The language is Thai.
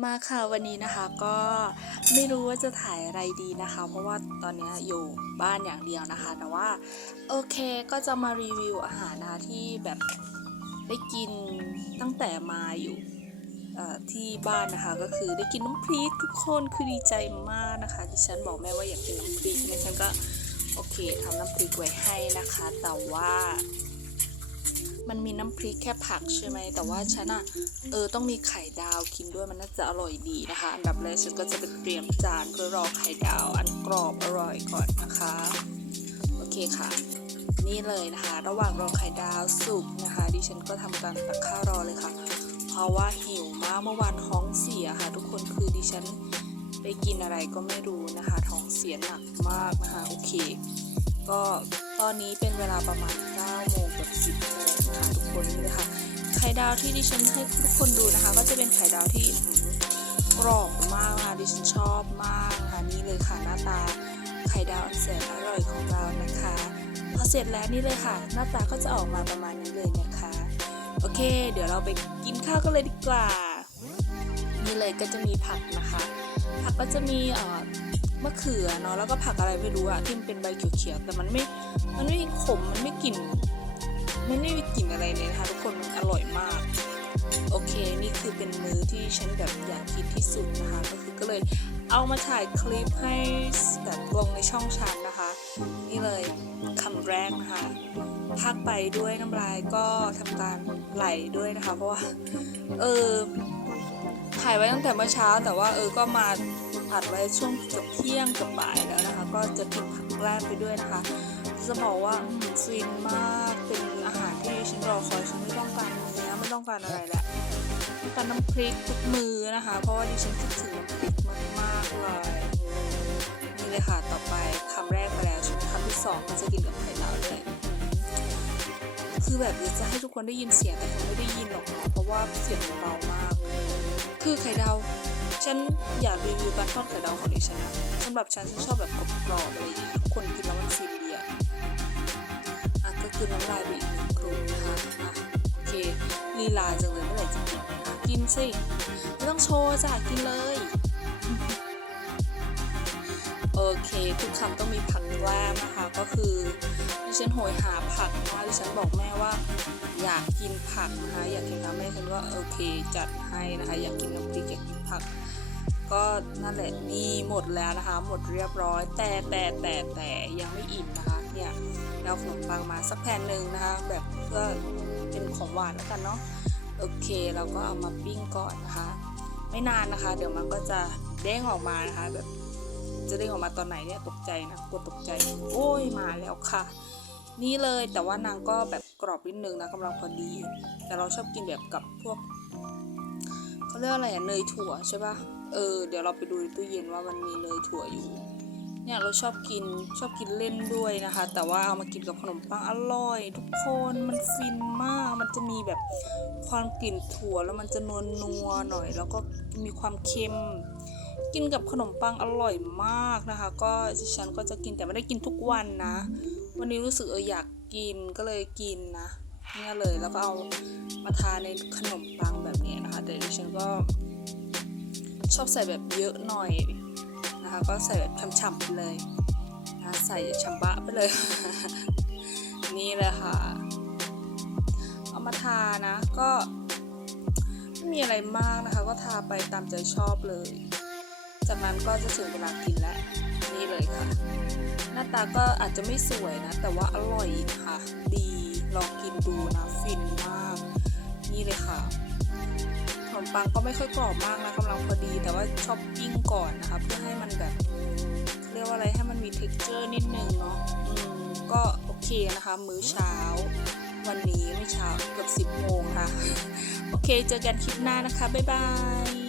มาค่ะวันนี้นะคะก็ไม่รู้ว่าจะถ่ายอะไรดีนะคะ เพราะว่าตอนนี้อยู่บ้านอย่างเดียวนะคะ แต่ว่าโอเคก็จะมารีวิวอาหารนะคะที่แบบได้กินตั้งแต่มาอยู่ที่บ้านนะคะก็คือได้กินน้ำพริกทุกคนคือดีใจมากนะคะดิฉันบอกแม่ว่าอยากกินน้ำพริกดิฉันก็โอเคทำน้ำพริกไว้ให้นะคะ แต่ว่า มันมีน้ำพริกแค่ผักใช่ไหมแต่ว่าฉันอะเออต้องมีไข่ดาวกินด้วยมันน่าจะอร่อยดีนะคะอันดับแรกฉันก็จะไปเตรียมจานเพื่อรอไข่ดาว อันกรอบอร่อยก่อนนะคะโอเคค่ะ นี่เลยนะคะ ระหว่างรอไข่ดาวสุกนะคะดิฉันก็ทำการตักข้าวรอเลยค่ะ เพราะว่าหิวมากเมื่อวานท้องเสียค่ะ ทุกคนคือดิฉันไปกินอะไรก็ไม่รู้นะคะท้องเสียหนักมากนะคะโอเค ก็ตอนนี้เป็นเวลาประมาณ 9โมงกับ10โมงนะคะทุกคนนี่เลยค่ะไข่ดาวที่ดิฉันให้ทุกคนดูนะคะ ก็จะเป็นไข่ดาวที่กรอบมากนะคะดิฉันชอบมากค่ะนี่เลยค่ะหน้าตาไข่ดาวแสนอร่อยของเรานะคะพอเสร็จแล้วนี่เลยค่ะ หน้าตาก็จะออกมาประมาณนี้เลยนะคะ โอเค เดี๋ยวเราไปกินข้าวกันเลยดีกว่า นี่เลยก็จะมีผักนะคะ ผักก็จะมีเอ่อมะเขือเนาะแล้วก็ผักอะไรไม่รู้อะที่มันเป็นใบเขียวๆแต่มันไม่มันไม่ขมมันไม่กลิ่น มันไม่มีกลิ่นอะไรเลยนะคะทุกคนมันอร่อยมาก โอเค นี่คือเป็นมื้อที่ฉันแบบอยากกินที่สุดนะคะ ก็คือก็เลยเอามาถ่ายคลิปให้แบบลงในช่องฉันนะคะ นี่เลยคำแรกนะคะพักไปด้วยน้ำลายก็ทำการไหลด้วยนะคะ เพราะว่าเออถ่ายไว้ตั้งแต่เมื่อเช้า แต่ว่าเออก็มาอัดไว้ช่วงเกือบเที่ยงเกือบบ่ายแล้วนะคะ ก็จะกินผักแกไปด้วยนะคะ จะบอกว่าอืมฟินมากเป็น อาหารที่ฉันรอคอยฉันไม่ต้องการเนื้อไม่ต้องการอะไรแหละต้องการน้ำพริกทุกมือนะคะ เพราะว่าดิฉันคิดถึงน้ำพริกมากๆเลยนี่เลยค่ะต่อไปคำแรกไปแล้วใช่ไหมคำที่สองก็จะกินกับไข่ดาวเลยคือแบบจะให้ทุกคนได้ยินเสียงแต่คงไม่ได้ยินหรอกเนะเพราะว่าเสียงมันเบามาก คือไข่ดาวฉันอยากรีวิวการทอดไข่ดาวของดิฉันนะสำหรับฉันฉันชอบแบบกรอบๆอะไรอย่างเงี้ยทุกคนกินแล้วมันฟินดีอะก็คือน้ำลายไปอีก หนึ่งนะคะอะโอเคลีลาจังเลยเมื่อไหร่จะกินอะกินสิไม่ต้องโชว์จ้ะกินเลยโอเคทุกคำต้องมีผักแกล้มนะคะก็คือดิฉันโหยหาผักนะดิฉันบอกแม่ว่า อยากกินผักนะคะอยากกินน้ำแม่ฉันว่าโอเคจัดให้นะคะอยากกินน้ำพริกอยากกินผัก ก็นั่นแหละนี่หมดแล้วนะคะ หมดเรียบร้อยแต่แต่แต่แต่ยังไม่อิ่มนะคะ เนี่ยเราขนมปังมาสักแผ่นหนึ่งนะคะ แบบเพื่อเป็นของหวานแล้วกันเนาะโอเคเราก็เอามาปิ้งก่อนนะคะ ไม่นานนะคะ เดี๋ยวมันก็จะเด้งออกมานะคะ แบบจะเด้งออกมาตอนไหนเนี่ยตกใจนะกลัวตกใจโอ้ยมาแล้วค่ะ นี่เลยแต่ว่านางก็แบบกรอบนิดนึงนะกำลังพอดี แต่เราชอบกินแบบกับพวกเขาเรียกอะไรอะเนยถั่วใช่ปะเออเดี๋ยวเราไปดูในตู้เย็นว่ามันมีเนยถั่วอยู่ เนี่ยเราชอบกินชอบกินเล่นด้วยนะคะ แต่ว่าเอามากินกับขนมปังอร่อย ทุกคนมันฟินมาก มันจะมีแบบความกลิ่นถั่วแล้วมันจะนวลนัวหน่อย แล้วก็มีความเค็ม กินกับขนมปังอร่อยมากนะคะ ก็ดิฉันก็จะกินแต่ไม่ได้กินทุกวันนะ วันนี้รู้สึกเอออยากกินก็เลยกินนะเนี่ยเลยแล้วก็เอามาทานในขนมปังแบบนี้นะคะแต่ดิฉันก็ชอบใส่แบบเยอะหน่อย นะคะ ก็ใส่แบบฉ่ำๆไปเลยนะใส่ฉ่ำบะไปเลย นี่เลยค่ะ เอามาทานะ ก็ไม่มีอะไรมากนะคะ ก็ทาไปตามใจชอบเลย จากนั้นก็จะถึงเวลากินแล้ว นี่เลยค่ะ หน้าตาก็อาจจะไม่สวยนะ แต่ว่าอร่อยค่ะ ดีลองกินดูนะ ฟินมาก นี่เลยค่ะ ขนมปังก็ไม่ค่อยกรอบมากนะกำลังพอดี แต่ว่าชอบปิ้งก่อนนะคะเพื่อให้มันแบบเรียกว่าอะไรให้มันมี t e x t อร์นิดนึงเนาะก็โอเคนะคะ มื้อเช้า วันนี้ไม่เช้าเกือบ10โมงค่ะ โอเค เจอกันคลิปหน้านะคะ บ๊ายบาย